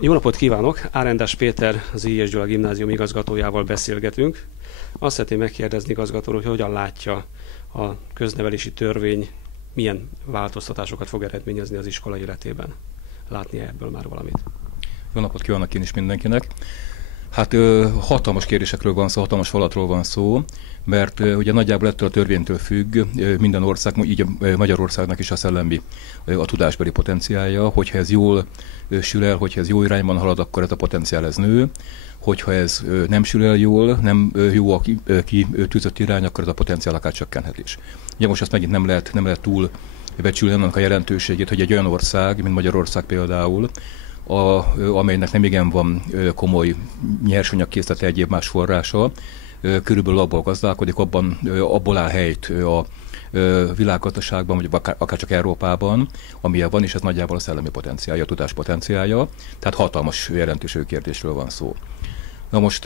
Jó napot kívánok! Árendás Péter, az I.S. Gyula Gimnázium igazgatójával beszélgetünk. Azt szeretném megkérdezni igazgatóról, hogy hogyan látja a köznevelési törvény, milyen változtatásokat fog eredményezni az iskola életében. Látni ebből már valamit? Jó napot kívánok én is mindenkinek! Hát hatalmas kérdésekről van szó, hatalmas falatról van szó, mert ugye nagyjából ettől a törvénytől függ minden ország, így Magyarországnak is a szellemi, a tudásbeli potenciálja, hogyha ez jól sül el, hogyha ez jó irányban halad, akkor ez a potenciál ez nő, hogyha ez nem sül el jól, nem jó a kitűzött irány, akkor ez a potenciál akár csökkenhet is. Ugye most ezt megint nem lehet túl becsülni annak a jelentőségét, hogy egy olyan ország, mint Magyarország például, amelynek nem igen van komoly nyersanyagkészlete, egyéb más forrása, körülbelül abból gazdálkodik, abból áll helyt a világgazdaságban, vagy akár csak Európában, amilyen van, és ez nagyjából a szellemi potenciálja, a tudás potenciálja, tehát hatalmas jelentőségű kérdésről van szó. Na most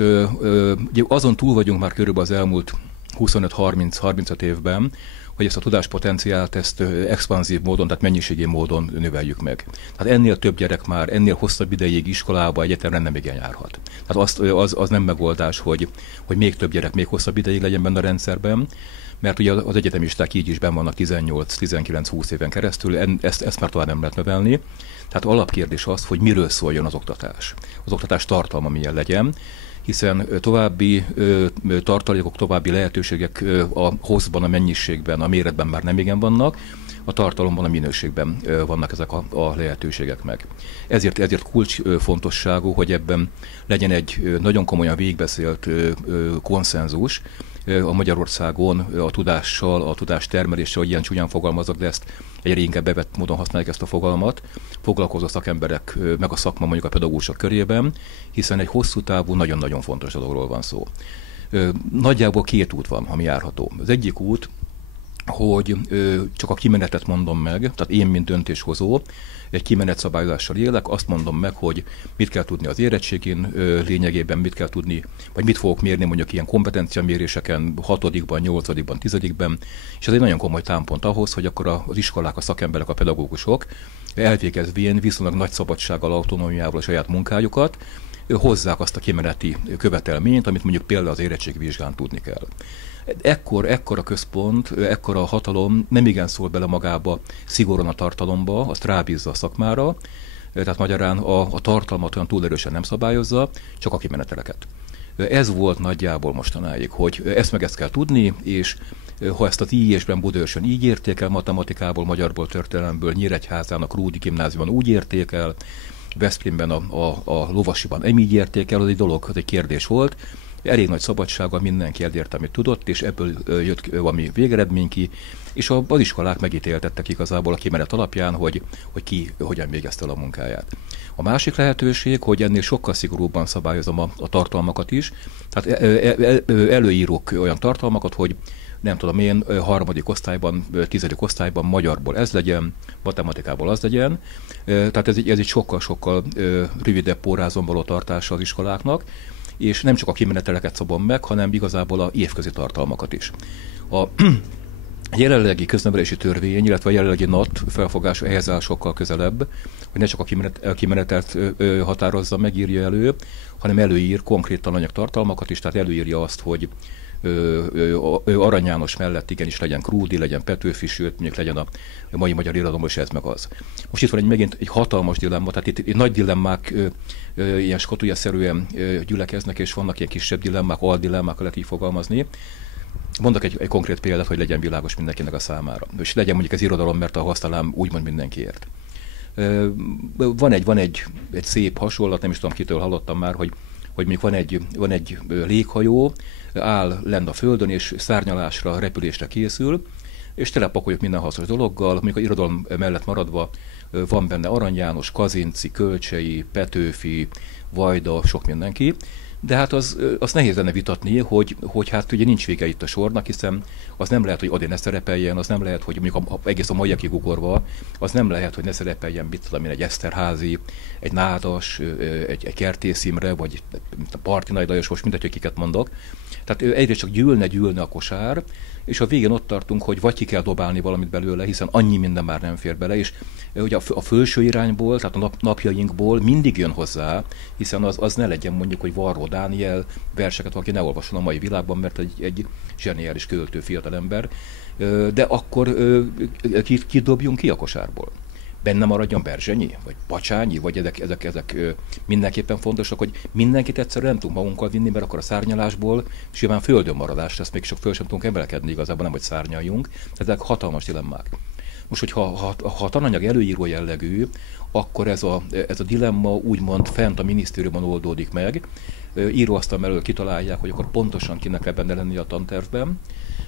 ugye azon túl vagyunk már körülbelül az elmúlt 25-30-35 évben, hogy ezt a tudáspotenciált ezt expanzív módon, tehát mennyiségi módon növeljük meg. Tehát ennél több gyerek már, ennél hosszabb ideig iskolába, egyetemre nem igen járhat. Tehát az nem megoldás, hogy még több gyerek még hosszabb ideig legyen benne a rendszerben, mert ugye az egyetemisták így is benn vannak 18-19-20 éven keresztül, ezt már tovább nem lehet növelni. Tehát alapkérdés az, hogy miről szóljon az oktatás. Az oktatás tartalma milyen legyen, hiszen további tartalékok, további lehetőségek a hosszban, a mennyiségben, a méretben már nem igen vannak, a tartalomban, a minőségben vannak ezek a lehetőségek meg. Ezért kulcsfontosságú, hogy ebben legyen egy nagyon komolyan végigbeszélt konszenzus a Magyarországon a tudással, a tudástermeléssel, hogy ilyen csúnyán fogalmazok, de ezt egyre inkább bevett módon használják ezt a fogalmat, foglalkozó szakemberek, meg a szakma mondjuk a pedagógusok körében, hiszen egy hosszú távú, nagyon-nagyon fontos dologról van szó. Nagyjából két út van, ami járható. Az egyik út, hogy csak a kimenetet mondom meg, tehát én, mint döntéshozó, egy kimenetszabályozással élek, azt mondom meg, hogy mit kell tudni az érettségén lényegében, mit kell tudni, vagy mit fogok mérni mondjuk ilyen kompetenciaméréseken, 6-ban, 8-ban, 10-ben, és ez egy nagyon komoly támpont ahhoz, hogy akkor az iskolák, a szakemberek, a pedagógusok elvégezvén viszonylag nagy szabadsággal, autonómiával a saját munkájukat, hozzák azt a kimeneti követelményt, amit mondjuk például az érettségvizsgán tudni kell. Ekkora központ, ekkora hatalom nem igen szól bele magába szigorúan a tartalomba, azt rábízza a szakmára, tehát magyarán a tartalmat olyan túl erősen nem szabályozza, csak a kimeneteleket. Ez volt nagyjából mostanáig, hogy ezt kell tudni, és ha ezt az IES-ben Budaörsön így érték el, matematikából, magyarból, történelemből, Nyíregyházán, a Krúdi Gimnáziumban úgy érték el, Veszprémben, a Lovasiban így érték el, az egy dolog, az egy kérdés volt. Elég nagy szabadsággal mindenki elérte, amit tudott, és ebből jött valami végeredmény ki, és az iskolák megítéltettek igazából a kimenet alapján, hogy ki hogyan végezte el a munkáját. A másik lehetőség, hogy ennél sokkal szigorúbban szabályozom a tartalmakat is, tehát előírok olyan tartalmakat, hogy nem tudom én, 3. osztályban, 10. osztályban magyarból ez legyen, matematikából az legyen. Tehát ez egy sokkal-sokkal rövidebb pórázon való tartása az iskoláknak, és nem csak a kimeneteleket szabom meg, hanem igazából a évközi tartalmakat is. A jelenlegi köznevelési törvény, illetve a jelenlegi NAT felfogása ehhez áll sokkal közelebb, hogy ne csak a kimenetet határozza, megírja elő, hanem előír konkrét tananyagtartalmakat is, tehát előírja azt, hogy Arany János mellett igenis legyen Krúdi, legyen Petőfi, sőt, mondjuk legyen a mai magyar irodalom, és ez meg az. Most itt van megint egy hatalmas dilemma, tehát itt nagy dilemmák ilyen skatulyaszerűen gyülekeznek, és vannak ilyen kisebb dilemmák, aldilemmák, lehet így fogalmazni. Mondok egy konkrét példát, hogy legyen világos mindenkinek a számára. És legyen mondjuk az irodalom, mert a használám úgymond mindenkiért. Van egy szép hasonlat, nem is tudom, kitől hallottam már, hogy mondjuk van egy léghajó, áll lent a földön, és szárnyalásra, repülésre készül, és telepakoljuk minden hasznos dologgal, mondjuk a irodalom mellett maradva van benne Arany János, Kazinczy, Kölcsey, Petőfi, Vajda, sok mindenki, de hát az nehéz lenne vitatni, hogy hát ugye nincs vége itt a sornak, hiszen az nem lehet, hogy Adi ne szerepeljen, az nem lehet, hogy mondjuk egész a maiakig ugorva, az nem lehet, hogy ne szerepeljen, mit tudom én, egy Eszterházy, egy Nádas, egy Kertész Imre, vagy a Parti Nagy Lajos, most mindegy, hogy kiket mondok. Tehát egyre csak gyűlne a kosár, és a végén ott tartunk, hogy vagy ki kell dobálni valamit belőle, hiszen annyi minden már nem fér bele, és ugye a felső irányból, tehát a napjainkból mindig jön hozzá, hiszen az ne legyen mondjuk, hogy Varró Dániel verseket, aki ne olvasson a mai világban, mert egy zseniális költő fiatalember, de akkor kit dobjunk ki a kosárból? Benne maradjon Berzsenyi, vagy Bacsányi, vagy ezek mindenképpen fontosak, hogy mindenkit egyszerűen nem tudunk magunkkal vinni, mert akkor a szárnyalásból simán földön maradás lesz, még sok föl sem tudunk emelkedni igazából, nem hogy szárnyaljunk. Tehát ezek hatalmas dilemmák. Most, hogyha a tananyag előíró jellegű, akkor ez a dilemma úgymond fent a minisztériumban oldódik meg, íróasztal mellől kitalálják, hogy akkor pontosan kinek kell benne lenni a tantervben.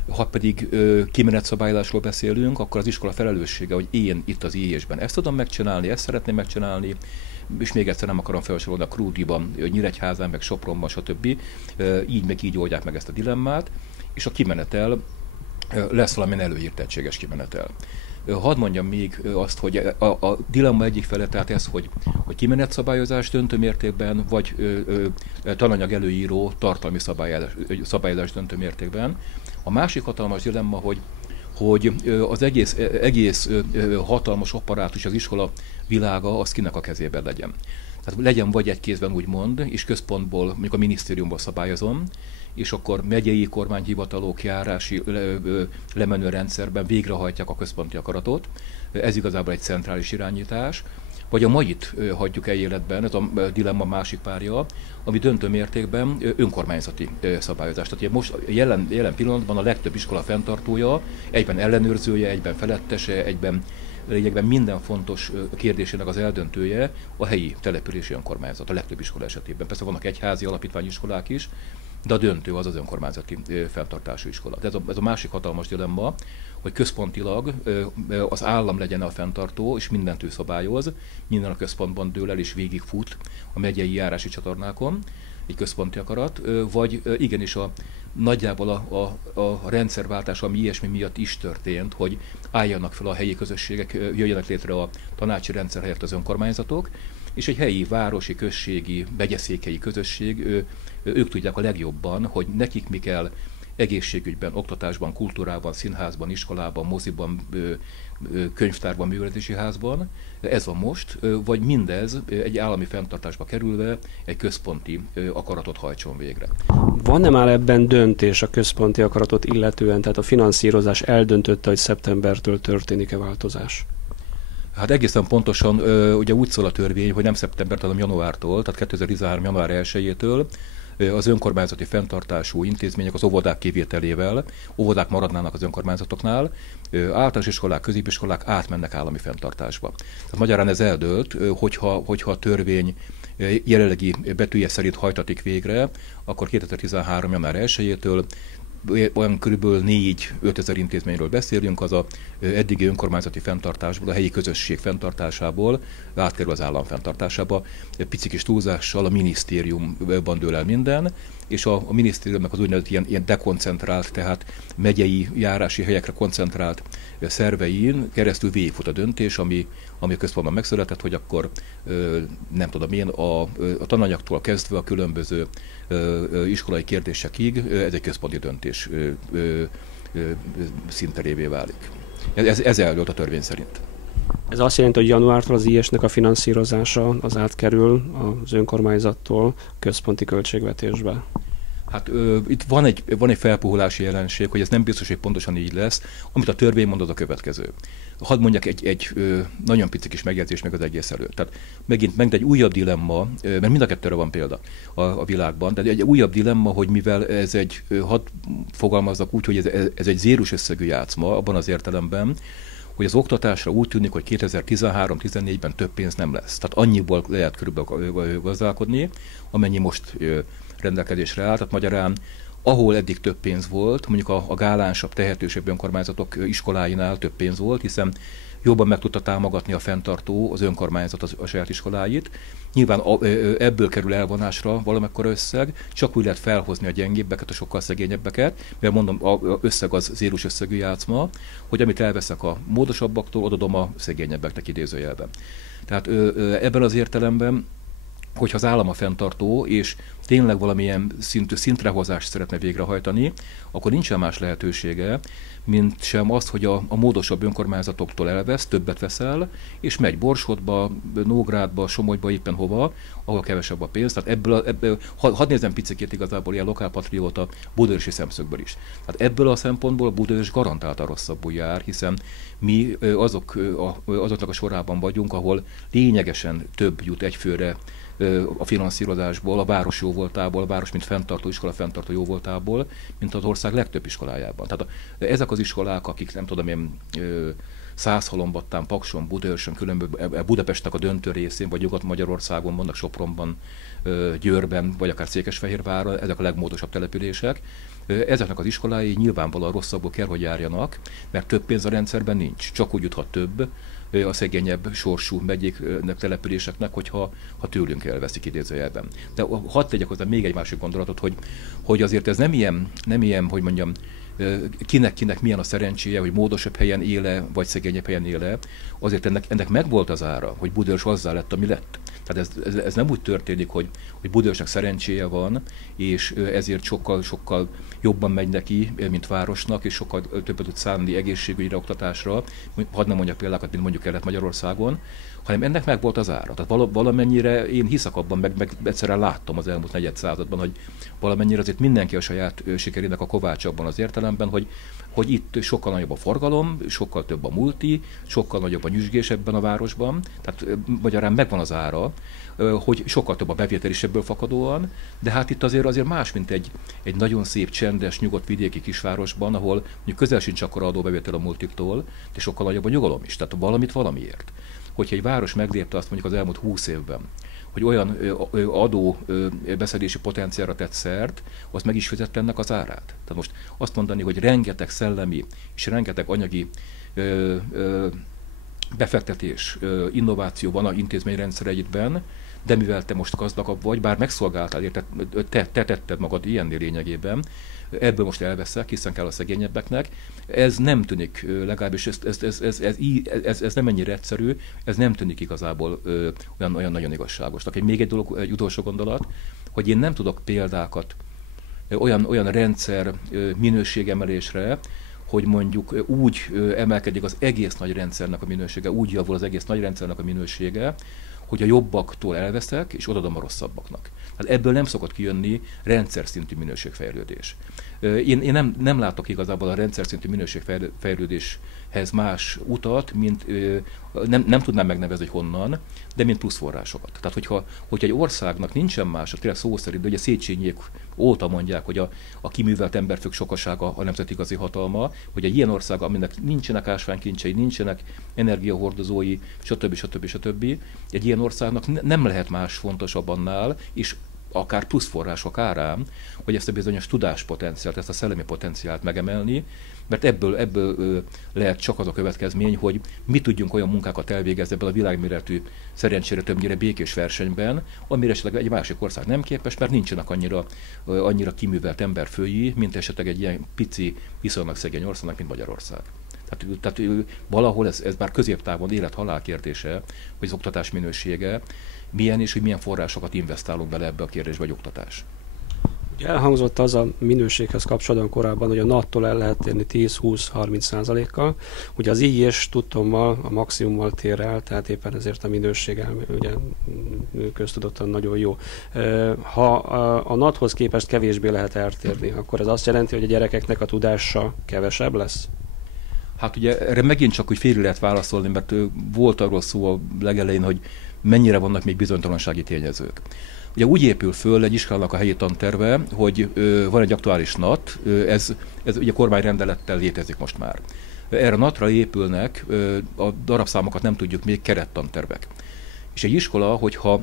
Ha pedig kimenetszabályozásról beszélünk, akkor az iskola felelőssége, hogy én itt az IES-ben ezt tudom megcsinálni, ezt szeretném megcsinálni, és még egyszer nem akarom felsorolni a Krúdiban, Nyíregyházán, meg Sopronban, stb. Így oldják meg ezt a dilemmát, és a kimenetel lesz valamilyen előírt egységes kimenetel. Hadd mondjam még azt, hogy a dilemma egyik fele, tehát ez, hogy kimenetszabályozás döntő mértékben, vagy tananyag előíró tartalmi szabályozás döntő mértékben. A másik hatalmas dilemma, hogy az egész hatalmas apparátus, az iskola világa, az kinek a kezében legyen. Tehát legyen vagy egy kézben úgymond, és központból, mondjuk a minisztériumból szabályozom, és akkor megyei kormányhivatalok járási lemenő rendszerben végrehajtják a központi akaratot. Ez igazából egy centrális irányítás. Vagy a MAIT hagyjuk el életben, ez a dilemma másik párja, ami döntő mértékben önkormányzati szabályozás. Tehát most jelen pillanatban a legtöbb iskola fenntartója, egyben ellenőrzője, egyben felettese, egyben lényegben minden fontos kérdésének az eldöntője a helyi települési önkormányzat, a legtöbb iskola esetében. Persze vannak egyházi alapítványiskolák is, de a döntő az önkormányzati fenntartású iskola. Ez a másik hatalmas dilemma, hogy központilag az állam legyen a fenntartó, és mindent ő szabályoz, minden a központban dől el és végigfut a megyei járási csatornákon, egy központi akarat, vagy igenis nagyjából a rendszerváltás, ami ilyesmi miatt is történt, hogy álljanak fel a helyi közösségek, jöjjenek létre a tanácsi rendszer helyett az önkormányzatok, és egy helyi, városi, községi, megyeszékhelyi közösség, ők tudják a legjobban, hogy nekik mi kell egészségügyben, oktatásban, kultúrában, színházban, iskolában, moziban, könyvtárban, művelődési házban. Ez van most, vagy mindez egy állami fenntartásba kerülve egy központi akaratot hajtson végre. Van-e már ebben döntés a központi akaratot illetően, tehát a finanszírozás eldöntötte, hogy szeptembertől történik-e változás? Hát egészen pontosan ugye úgy szól a törvény, hogy nem szeptembertől, hanem januártól, tehát 2013. január 1-től az önkormányzati fenntartású intézmények az óvodák kivételével, óvodák maradnának az önkormányzatoknál, általános iskolák, középiskolák átmennek állami fenntartásba. Tehát magyarán ez eldőlt, hogyha a törvény jelenlegi betűje szerint hajtatik végre, akkor 2013. január 1-től olyan kb. 4-5 ezer intézményről beszélünk, az a eddigi önkormányzati fenntartásból, a helyi közösség fenntartásából átkerül az állam fenntartásába. Pici kis túlzással a minisztériumban dől el minden, és a minisztériumnak az úgynevezett ilyen dekoncentrált, tehát megyei járási helyekre koncentrált szervein keresztül végigfut a döntés, ami a központban megszületett, hogy akkor nem tudom én, a tananyagtól kezdve a különböző iskolai kérdésekig ez egy központi döntés színterévé válik. Ez eldőlt a törvény szerint. Ez azt jelenti, hogy januártól az IES-nek a finanszírozása az átkerül az önkormányzattól központi költségvetésbe? Hát itt van egy felpuhulási jelenség, hogy ez nem biztos, hogy pontosan így lesz. Amit a törvény mond, az a következő. Hadd mondjak egy nagyon pici kis megjegyzés meg az egész előtt. Tehát megint egy újabb dilemma, mert mind a kettőre van példa a világban, de egy újabb dilemma, hogy mivel ez hadd fogalmazzak úgy, hogy ez egy zérus összegű játszma, abban az értelemben, hogy az oktatásra úgy tűnik, hogy 2013-14-ben több pénz nem lesz. Tehát annyiból lehet körülbelül gazdálkodni, amennyi most rendelkezésre áll. Tehát magyarán, ahol eddig több pénz volt, mondjuk a gálánsabb, tehetősebb önkormányzatok iskoláinál több pénz volt, hiszen jobban meg tudta támogatni a fenntartó, az önkormányzat a saját iskoláit. Nyilván ebből kerül elvonásra valamekkora összeg, csak úgy lehet felhozni a gyengébbeket, a sokkal szegényebbeket, mert mondom, az összeg az zérus összegű játszma, hogy amit elveszek a módosabbaktól, odadom a szegényebbeknek idézőjelben. Tehát ebben az értelemben, hogyha az állam a fenntartó, és tényleg valamilyen szintrehozást szeretne végrehajtani, akkor nincsen más lehetősége, mint sem azt, hogy a módosabb önkormányzatoktól elvesz, többet veszel, és megy Borsodba, Nógrádba, Somogyba, éppen hova, ahol kevesebb a pénz. Tehát ebből hadd nézzem picikét igazából ilyen lokálpatrióta budaörsi szemszögből is. Tehát ebből a szempontból Budaörs garantáltan rosszabbul jár, hiszen mi azoknak a sorában vagyunk, ahol lényegesen több jut egyfőre a finanszírozásból, a város jóvoltából, a város mint fenntartó iskola fenntartó jóvoltából, mint az ország legtöbb iskolájában. Tehát ezek az iskolák, akik nem tudom én Szászhalombattán, Pakson, Budaörsön, különböző Budapestnek a döntő részén, vagy Nyugat-Magyarországon vannak, Sopronban, Győrben, vagy akár Székesfehérváron, ezek a legmódosabb települések. Ezeknek az iskolái nyilvánvalóan rosszabbul kell, hogy járjanak, mert több pénz a rendszerben nincs. Csak úgy juthat több a szegényebb sorsú megyéknek, településeknek, hogyha tőlünk elveszik idézőjelben. De hadd tegyek hozzá még egy másik gondolatot, hogy azért ez nem ilyen, hogy mondjam, kinek milyen a szerencséje, hogy módosabb helyen éle, vagy szegényebb helyen éle, azért ennek megvolt az ára, hogy Budaörs azzá lett, ami lett. Tehát ez nem úgy történik, hogy Budaörsnek szerencséje van, és ezért sokkal jobban megy neki, mint városnak, és sokkal többet tud szánni egészségügyre, oktatásra, hadd nem mondjak példákat, mint mondjuk Kelet-Magyarországon, hanem ennek meg volt az ára. Tehát valamennyire én hiszek abban, meg egyszerűen láttam az elmúlt negyed században, hogy valamennyire azért mindenki a saját sikerének a kovácsa abban az értelemben, hogy itt sokkal nagyobb a forgalom, sokkal több a multi, sokkal nagyobb a nyüzsgés ebben a városban, tehát magyarán megvan az ára, hogy sokkal több a bevétel is ebből fakadóan, de hát itt azért más, mint egy nagyon szép, csendes, nyugodt vidéki kisvárosban, ahol mondjuk közel sincs akkora adóbevétel a multiktól, de sokkal nagyobb a nyugalom is, tehát valamit valamiért. Hogyha egy város meglépte azt mondjuk az elmúlt 20 évben, hogy olyan adó beszedési potenciálra tett szert, az meg is fizette ennek az árát. Tehát most azt mondani, hogy rengeteg szellemi és rengeteg anyagi befektetés, innováció van az intézményrendszereidben, de mivel te most gazdagabb vagy, bár megszolgáltál, te tetted magad ilyennél lényegében, ebből most elveszel, hiszen kell a szegényebbeknek. Ez nem tűnik, legalábbis ez nem ennyire egyszerű, ez nem tűnik igazából olyan nagyon igazságosnak. Még egy dolog, egy utolsó gondolat, hogy én nem tudok példákat olyan rendszer minőségemelésre, hogy mondjuk úgy emelkedik az egész nagy rendszernek a minősége, úgy javul az egész nagy rendszernek a minősége, hogy a jobbaktól elveszek, és odadom a rosszabbaknak. Hát ebből nem szokott kijönni rendszer szintű minőségfejlődés. Én nem látok igazából a rendszer szintű minőségfejlődéshez más utat, mint nem tudnám megnevezni, hogy honnan, de mint plusz forrásokat. Tehát hogyha egy országnak nincsen más, tényleg szó szerint, de ugye Széchenyiek óta mondják, hogy a kiművelt emberfők sokasága a nemzet igazi hatalma, hogy egy ilyen ország, aminek nincsenek ásványkincsei, nincsenek energiahordozói, stb. Egy ilyen országnak nem lehet más fontosabb annál, és akár plusz források árán, hogy ezt a bizonyos tudáspotenciált, ezt a szellemi potenciált megemelni, mert ebből lehet csak az a következmény, hogy mi tudjunk olyan munkákat elvégezni ebből a világméretű, szerencsére többnyire békés versenyben, amire esetleg egy másik ország nem képes, mert nincsenek annyira kiművelt emberfői, mint esetleg egy ilyen pici, viszonylag szegény országnak, mint Magyarország. Tehát valahol ez már középtávon élet-halál kérdése, hogy az oktatás minősége milyen, és hogy milyen forrásokat investálunk bele ebbe a kérdésbe, vagy oktatás. Ugye elhangzott az a minőséghez kapcsolatban korábban, hogy a NAT-tól el lehet térni 10-20-30%-kal. Ugye az IJS tudtommal, a maximummal tér el, tehát éppen ezért a minőség ugye köztudottan nagyon jó. Ha a NAT-hoz képest kevésbé lehet eltérni, akkor ez azt jelenti, hogy a gyerekeknek a tudása kevesebb lesz? Hát ugye erre megint csak úgy félig lehet válaszolni, mert volt arról szó a legelején, hogy mennyire vannak még bizonytalansági tényezők. Ugye úgy épül föl egy iskolának a helyi tanterve, hogy van egy aktuális NAT, ez ugye kormányrendelettel létezik most már. Erre a NAT-ra épülnek, a darabszámokat nem tudjuk még, kerettantervek. És egy iskola, hogyha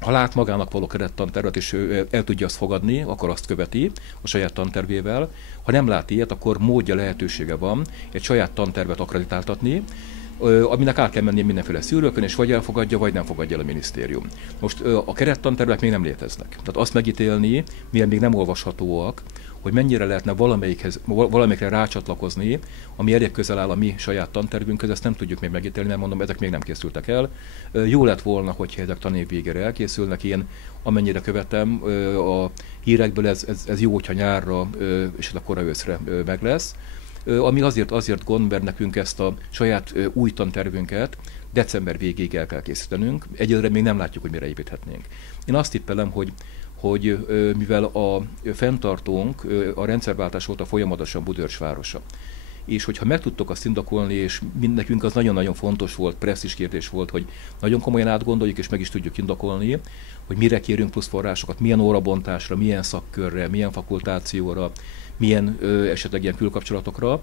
lát magának való kerettantervet, és el tudja azt fogadni, akkor azt követi a saját tantervével. Ha nem lát ilyet, akkor módja, lehetősége van egy saját tantervet akkreditáltatni, aminek át kell mennie mindenféle szűrőkön, és vagy elfogadja, vagy nem fogadja el a minisztérium. Most a kerettantervek még nem léteznek. Tehát azt megítélni, milyen még nem olvashatóak, hogy mennyire lehetne valamelyikre rácsatlakozni, ami elég közel áll a mi saját tantervünkhöz, ezt nem tudjuk még megítélni, mert mondom, ezek még nem készültek el. Jó lett volna, hogyha ezek tanév végére elkészülnek, én amennyire követem a hírekből, ez jó, hogyha nyárra és a kora őszre meg lesz. Ami azért gond, mert nekünk ezt a saját új tantervünket december végéig el kell készítenünk. Egyelőre még nem látjuk, hogy mire építhetnénk. Én azt tippelem, hogy mivel a fenntartónk a rendszerváltás óta folyamatosan Budaörs városa, és hogyha meg tudtok azt indokolni, és nekünk az nagyon-nagyon fontos volt, presztízs kérdés volt, hogy nagyon komolyan átgondoljuk, és meg is tudjuk indokolni, hogy mire kérünk plusz forrásokat, milyen órabontásra, milyen szakkörre, milyen fakultációra, milyen esetleg ilyen külkapcsolatokra.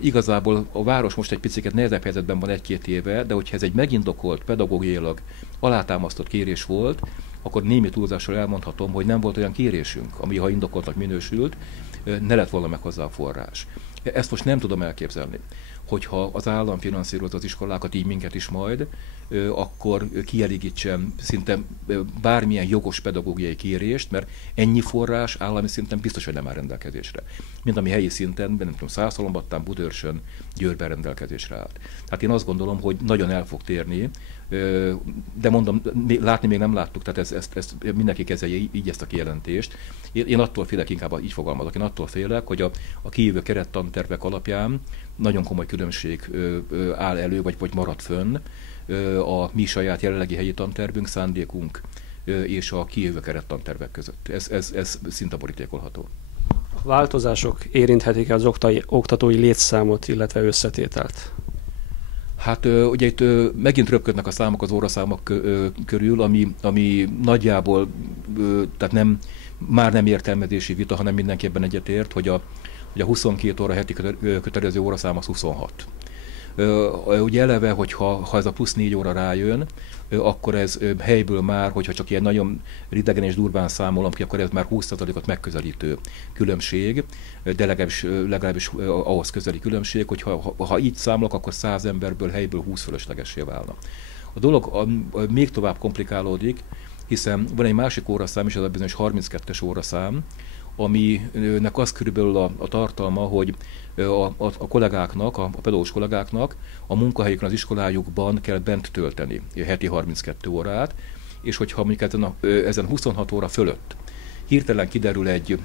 Igazából a város most egy picit nehezebb helyzetben van 1-2 éve, de hogyha ez egy megindokolt, pedagógiailag alátámasztott kérés volt, akkor némi túlzással elmondhatom, hogy nem volt olyan kérésünk, ami ha indokoltnak minősült, ne lett volna meg hozzá a forrás. Ezt most nem tudom elképzelni, hogyha az állam finanszírozza az iskolákat, így minket is majd, akkor kielégítsen szinte bármilyen jogos pedagógiai kérést, mert ennyi forrás állami szinten biztos, hogy nem áll rendelkezésre. Mint ami helyi szinten, nem tudom, Szászhalombattán, Budaörsön, Győrben rendelkezésre állt. Tehát én azt gondolom, hogy nagyon el fog térni, de mondom, látni még nem láttuk, tehát ezt mindenki kezelje így ezt a kijelentést. Én attól félek, inkább így fogalmazok, én attól félek, hogy a kijövő kerettantervek alapján nagyon komoly különbség áll elő, vagy marad fönn a mi saját jelenlegi helyi tantervünk, szándékunk és a kijövő kerettantervek között. Ez szinte borítékolható. A változások érinthetik az oktatói létszámot, illetve összetételt? Hát ugye itt megint röpködnek a számok az óraszámok körül, ami nagyjából tehát már nem értelmezési vita, hanem mindenképpen egyetért, hogy a 22 óra heti kötelező óraszám az 26. Ugye eleve, hogyha ez a plusz 4 óra rájön, akkor ez helyből már, hogyha csak ilyen nagyon ridegen és durván számolom ki, akkor ez már 20%-ot megközelítő különbség, de legalábbis ahhoz közeli különbség, hogy ha így számolok, akkor 100 emberből helyből 20 fölöslegessé válna. A dolog még tovább komplikálódik, hiszen van egy másik óraszám is, ez a bizonyos 32-es óraszám, aminek az körülbelül a tartalma, hogy a kollégáknak, a pedagógus kollégáknak a munkahelyükön, az iskolájukban kell bent tölteni heti 32 órát, és hogyha mondjuk ezen 26 óra fölött hirtelen kiderül egy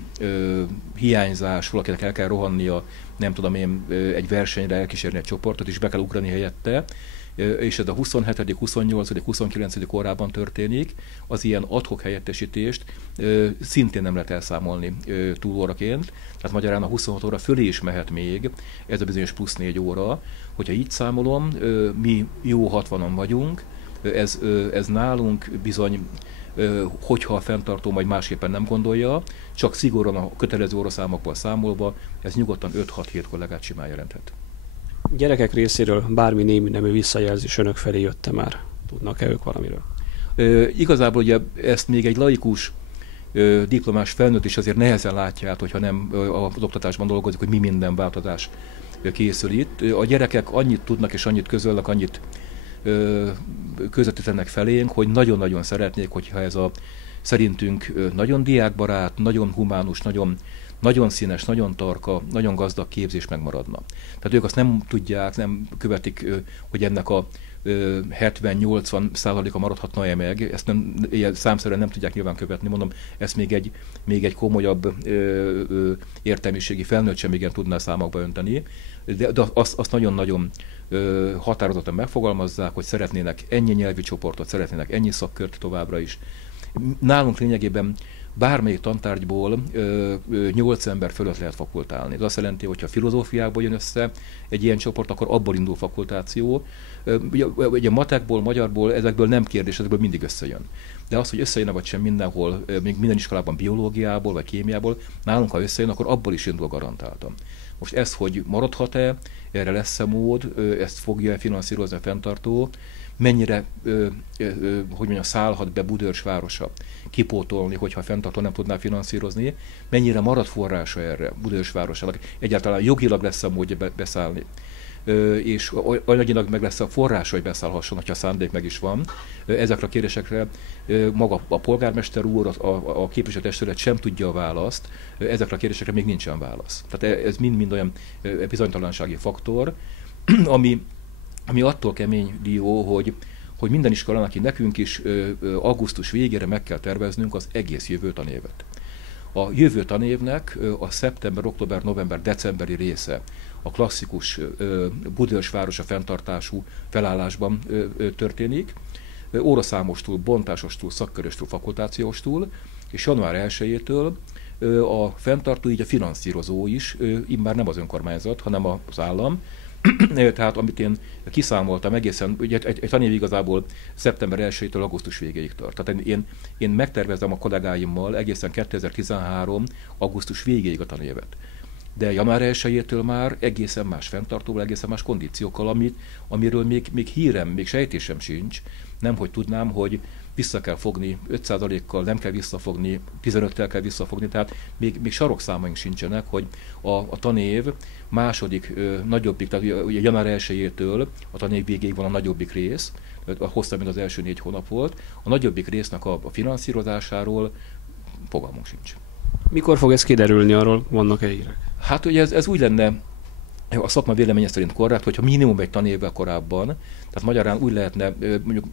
hiányzás, valakinek el kell rohannia, nem tudom én, egy versenyre elkísérni egy csoportot, és be kell ugrani helyette, és ez a 27., 28., 29. órában történik, az ilyen ad-hoc helyettesítést szintén nem lehet elszámolni túlóraként, tehát magyarán a 26 óra fölé is mehet még ez a bizonyos plusz 4 óra. Hogyha így számolom, mi jó 60-an vagyunk, ez nálunk bizony, hogyha a fenntartó majd másképpen nem gondolja, csak szigorúan a kötelező óraszámokból számolva, ez nyugodtan 5-6-7 kollégát simán jelenthet. Gyerekek részéről bármi némi nemű visszajelzés önök felé jött már? Tudnak-e ők valamiről? Igazából ugye ezt még egy laikus diplomás felnőtt is azért nehezen látja át, hogyha nem az oktatásban dolgozik, hogy mi minden változás készül itt. A gyerekek annyit tudnak és annyit közölnek, annyit közvetítenek felénk, hogy nagyon-nagyon szeretnék, hogyha ez a szerintünk nagyon diákbarát, nagyon humánus, nagyon színes, nagyon tarka, nagyon gazdag képzés megmaradna. Tehát ők azt nem tudják, nem követik, hogy ennek a 70-80%-a maradhatna-e meg, ezt ilyen számszerűen nem tudják nyilván követni, mondom, ezt még egy komolyabb értelmiségi felnőtt sem igen tudná számokba önteni, de azt nagyon-nagyon határozottan megfogalmazzák, hogy szeretnének ennyi nyelvi csoportot, szeretnének ennyi szakkört továbbra is. Nálunk lényegében bármelyik tantárgyból 8 ember fölött lehet fakultálni. Ez azt jelenti, hogy ha filozófiából jön össze egy ilyen csoport, akkor abból indul fakultáció. Ugye matekból, magyarból, ezekből nem kérdés, ezekből mindig összejön. De az, hogy összejön vagy sem mindenhol, még minden iskolában biológiából vagy kémiából, nálunk ha összejön, akkor abból is indul garantáltan. Most ez, hogy maradhat-e, erre lesz-e mód, ezt fogja finanszírozni a fenntartó, mennyire, hogy mondjam, szállhat be Budaörs városa kipótolni, hogyha a fenntartó nem tudná finanszírozni, mennyire marad forrása erre Budaörs városának, egyáltalán jogilag lesz a módja beszállni. és anyagilag meg lesz a forrás, hogy beszállhasson, hogyha a szándék meg is van. Ezekre a kérdésekre maga a polgármester úr, a képviselőtestület sem tudja a választ, ezekre a kérdésekre még nincsen válasz. Tehát ez mind-mind olyan bizonytalansági faktor, ami attól kemény dió, hogy minden iskolának, aki nekünk is augusztus végére meg kell terveznünk az egész jövő tanévet. A jövő tanévnek a szeptember, október, november, decemberi része a klasszikus Budaörs városa fenntartású felállásban történik, óraszámostól, bontásostól, szakköröstől, fakultációstól, és január 1-től a fenntartó, így a finanszírozó is, immár nem az önkormányzat, hanem az állam. Tehát amit én kiszámoltam egészen, ugye egy tanév igazából szeptember 1-től augusztus végéig tart. Tehát én megtervezem a kollégáimmal egészen 2013. augusztus végéig a tanévet. De január 1-től már egészen más fenntartóval, egészen más kondíciókkal, amiről még hírem, még sejtésem sincs, nemhogy tudnám, hogy vissza kell fogni, 5%-kal nem kell visszafogni, 15-tel kell visszafogni, tehát még sarokszámaink sincsenek, hogy a tanév második nagyobbik, tehát ugye január 1-től a tanév végéig van a nagyobbik rész, hosszabb, mint az első 4 hónap volt, a nagyobbik résznek a finanszírozásáról fogalmunk sincs. Mikor fog ez kiderülni, arról vannak-e hírek? Hát ugye ez úgy lenne, a szakma véleménye szerint korrekt, hogyha minimum egy tanévvel korábban, tehát magyarán úgy lehetne, mondjuk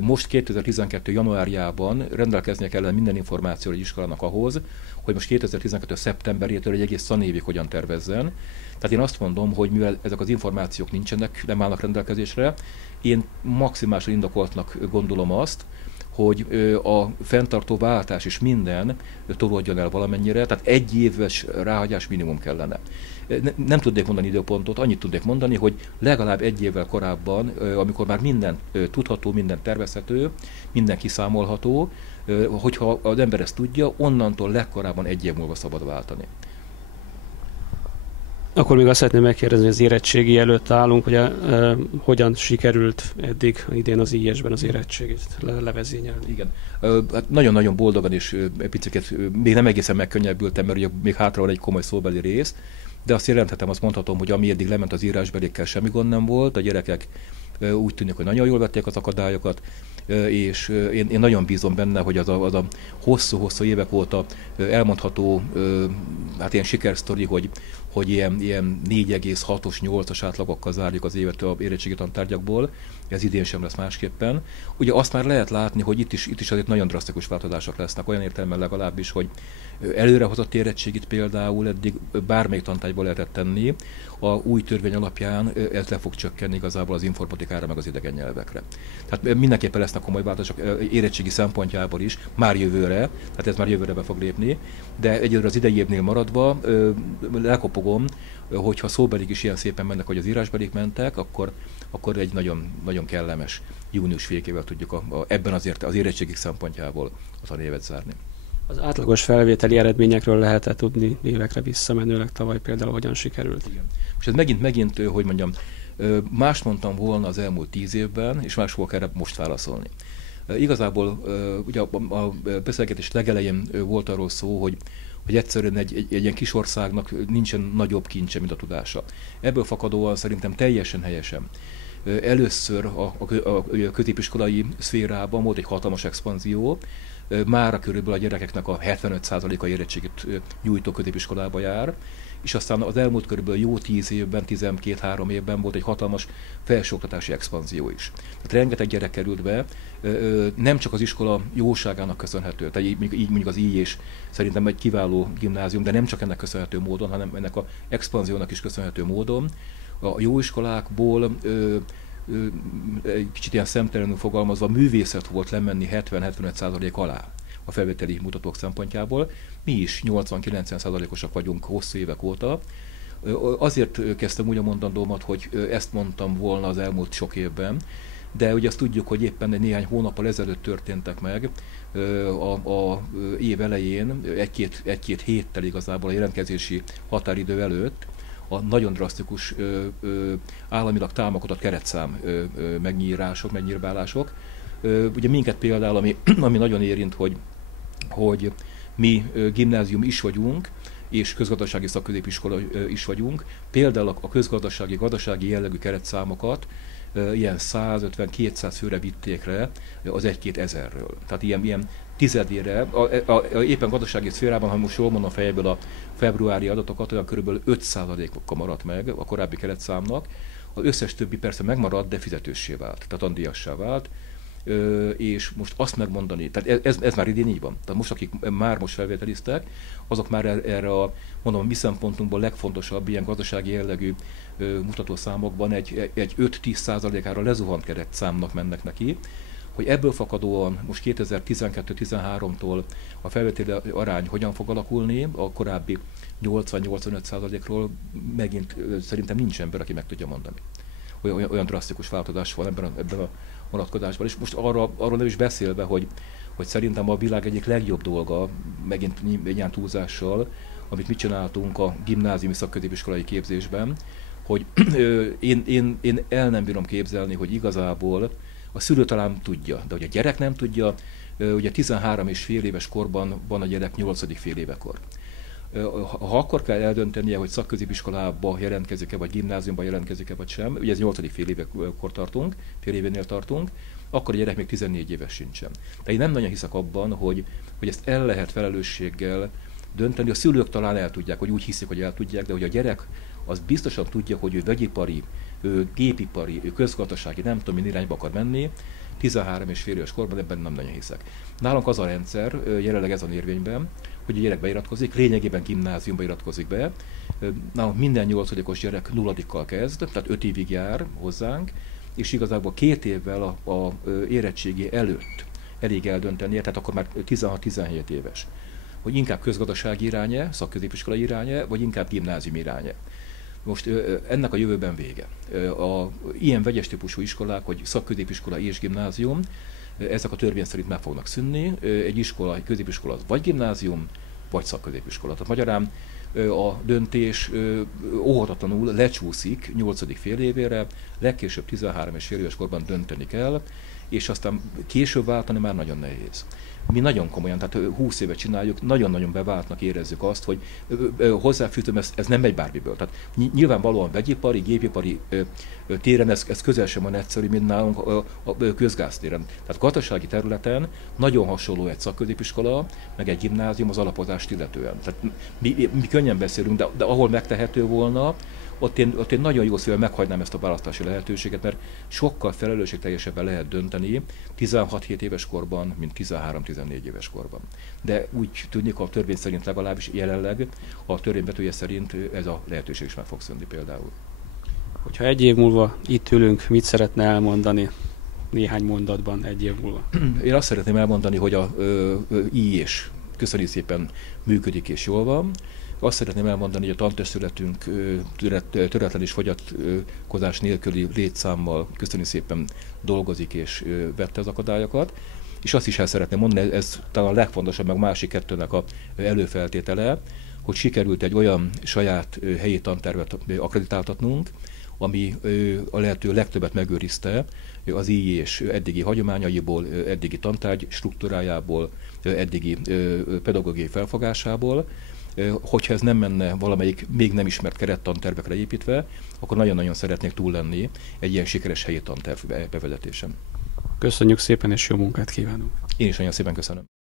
most 2012. januárjában rendelkeznie kellene minden információ egy iskolának ahhoz, hogy most 2012. szeptemberétől egy egész tanévig hogyan tervezzen. Tehát én azt mondom, hogy mivel ezek az információk nincsenek, nem állnak rendelkezésre, én maximálisan indokoltnak gondolom azt, hogy a fenntartó váltás is minden tolódjon el valamennyire, tehát 1 éves ráhagyás minimum kellene. Nem tudnék mondani időpontot, annyit tudnék mondani, hogy legalább 1 évvel korábban, amikor már minden tudható, minden tervezhető, minden kiszámolható, hogyha az ember ezt tudja, onnantól legkorábban 1 év múlva szabad váltani. Akkor még azt szeretném megkérdezni, hogy az érettségi előtt állunk, hogy hogyan sikerült eddig idén az IES-ben az érettségét levezényelni? Igen. Hát nagyon-nagyon boldogan és picit még nem egészen megkönnyebbültem, mert ugye még hátra van egy komoly szóbeli rész, de azt jelenthetem, azt mondhatom, hogy ami eddig lement az írásbelékkel, semmi gond nem volt, a gyerekek úgy tűnik, hogy nagyon jól vették az akadályokat, és én nagyon bízom benne, hogy az a hosszú-hosszú évek óta elmondható, hát ilyen sikersztori, hogy ilyen 4,6-os, 8-as átlagokkal zárjuk az évet a érettségi tantárgyakból, ez idén sem lesz másképpen. Ugye azt már lehet látni, hogy itt is azért nagyon drasztikus változások lesznek, olyan értelemben legalábbis, hogy előrehozott érettségit például eddig bármelyik tantárgyból lehetett tenni, a új törvény alapján ez le fog csökkenni igazából az informatikára, meg az idegen nyelvekre. Tehát mindenképpen lesznek komoly változások érettségi szempontjából is, már jövőre, tehát ez már jövőre be fog lépni, de egyelőre az idei évnél maradva lekopogom, hogyha szóbelik is ilyen szépen mennek, hogy az írásbelik mentek, akkor egy nagyon, nagyon kellemes június végével tudjuk ebben azért az érettségik szempontjából a tanévet zárni. Az átlagos felvételi eredményekről lehet tudni évekre visszamenőleg tavaly például hogyan sikerült? Igen. És ez megint, hogy mondjam, mást mondtam volna az elmúlt 10 évben, és más fogok erre most válaszolni. Igazából ugye a beszélgetés legelején volt arról szó, hogy egyszerűen egy ilyen kis országnak nincsen nagyobb kincse, mint a tudása. Ebből fakadóan szerintem teljesen helyesen. Először a középiskolai szférában volt egy hatalmas expanzió, mára körülbelül a gyerekeknek a 75%-a érettségit nyújtó középiskolába jár, és aztán az elmúlt körülbelül jó 10 évben, 12-3 évben volt egy hatalmas felsőoktatási expanzió is. Tehát rengeteg gyerek került be, nem csak az iskola jóságának köszönhető, tehát így mondjuk az IES szerintem egy kiváló gimnázium, de nem csak ennek köszönhető módon, hanem ennek az expanziónak is köszönhető módon. A jó iskolákból egy kicsit ilyen szemtelenül fogalmazva művészet volt lemenni 70-75% alá a felvételi mutatók szempontjából. Mi is 80-90%-osak vagyunk hosszú évek óta. Azért kezdtem úgy a mondandómat, hogy ezt mondtam volna az elmúlt sok évben, de ugye azt tudjuk, hogy éppen néhány hónappal ezelőtt történtek meg a év elején, egy-két héttel igazából a jelentkezési határidő előtt, a nagyon drasztikus államilag támogatott keretszám megnyírválások. Ugye minket például, ami nagyon érint, hogy mi gimnázium is vagyunk, és közgazdasági szakközépiskola is vagyunk. Például a gazdasági jellegű keretszámokat ilyen 150-200 főre vitték le az 1-2 ezerről. Tehát ilyen tizedére, éppen gazdasági szférában, ha most jól mondom fejből a februári adatokat, olyan kb. 5%-kal maradt meg a korábbi keretszámnak. Az összes többi persze megmaradt, de fizetőssé vált, tehát tandíjassá vált. És most azt megmondani, tehát ez már idén így van. Tehát most, akik már most felvételiztek, azok már erre a, mondom, a mi szempontunkból legfontosabb ilyen gazdasági jellegű mutatószámokban egy 5-10%-ára lezuhant keretszámnak mennek neki, hogy ebből fakadóan most 2012-13-tól a felvételi arány hogyan fog alakulni, a korábbi 80-85%-ról megint szerintem nincs ember, aki meg tudja mondani. Olyan drasztikus változás van ebben a vonatkozásban. És most arról nem is beszélve, hogy szerintem a világ egyik legjobb dolga, megint ilyen túlzással, amit mi csináltunk a gimnáziumi szakközépiskolai képzésben, hogy én el nem bírom képzelni, hogy igazából a szülő talán tudja, de hogy a gyerek nem tudja, ugye 13 és fél éves korban van a gyerek 8. fél évekor. Ha akkor kell eldöntenie, hogy szakközépiskolába jelentkezik-e, vagy gimnáziumba jelentkezik-e, vagy sem, ugye ez 8. fél évekor tartunk, fél événél tartunk, akkor a gyerek még 14 éves sincsen. De én nem nagyon hiszek abban, hogy ezt el lehet felelősséggel dönteni. A szülők talán el tudják, hogy úgy hiszik, hogy el tudják, de hogy a gyerek az biztosan tudja, hogy ő vegyipari, ő gépipari, ő közgazdasági, nem tudom, milyen irányba akar menni, 13 és fél éves korban ebben nem nagyon hiszek. Nálunk az a rendszer, jelenleg ez a érvényben, hogy a gyerek beiratkozik, lényegében gimnáziumba iratkozik be. Nálunk minden 8-os gyerek 0-kal kezd, tehát 5 évig jár hozzánk, és igazából 2 évvel a érettségi előtt elég eldöntenie, tehát akkor már 16-17 éves, hogy inkább közgazdasági iránye, szakközépiskolai iránye, vagy inkább gimnázium iránye. Most ennek a jövőben vége. Ilyen vegyes típusú iskolák, hogy szakközépiskola és gimnázium, ezek a törvény szerint meg fognak szűnni. Egy iskola, egy középiskola az vagy gimnázium, vagy szakközépiskola. Tehát magyarán a döntés óhatatlanul lecsúszik 8. fél évére, legkésőbb 13 és fél éves korban dönteni kell, és aztán később váltani már nagyon nehéz. Mi nagyon komolyan, tehát 20 éve csináljuk, nagyon-nagyon beváltnak érezzük azt, hogy hozzáfűzöm, ez nem megy bármiből. Tehát nyilvánvalóan vegyipari, gépipari téren ez közel sem van egyszerű, mint nálunk a közgáztéren. Tehát gazdasági területen nagyon hasonló egy szakközépiskola, meg egy gimnázium az alapozást illetően. Tehát mi könnyen beszélünk, de ahol megtehető volna, ott én nagyon jó szívvel meghagynám ezt a választási lehetőséget, mert sokkal felelősségteljesebben lehet dönteni 16-7 éves korban, mint 13-14 éves korban. De úgy tűnik, a törvény szerint legalábbis jelenleg, a törvény betűje szerint ez a lehetőség is meg fog szűnni például. Hogyha 1 év múlva itt ülünk, mit szeretne elmondani néhány mondatban 1 év múlva? Én azt szeretném elmondani, hogy a IES köszönjük szépen működik és jól van. Azt szeretném elmondani, hogy a tantestületünk töretlen és fogyatkozás nélküli létszámmal köszönjük szépen dolgozik és vette az akadályokat. És azt is el szeretném mondani, ez talán a legfontosabb, meg másik kettőnek a előfeltétele, hogy sikerült egy olyan saját helyi tantervet akkreditáltatnunk, ami a lehető legtöbbet megőrizte az IES eddigi hagyományaiból, eddigi tantárgy struktúrájából, eddigi pedagógiai felfogásából. Hogyha ez nem menne valamelyik még nem ismert kerettantervekre építve, akkor nagyon-nagyon szeretnék túl lenni egy ilyen sikeres helyi tanterv bevezetésem. Köszönjük szépen, és jó munkát kívánunk! Én is nagyon szépen köszönöm.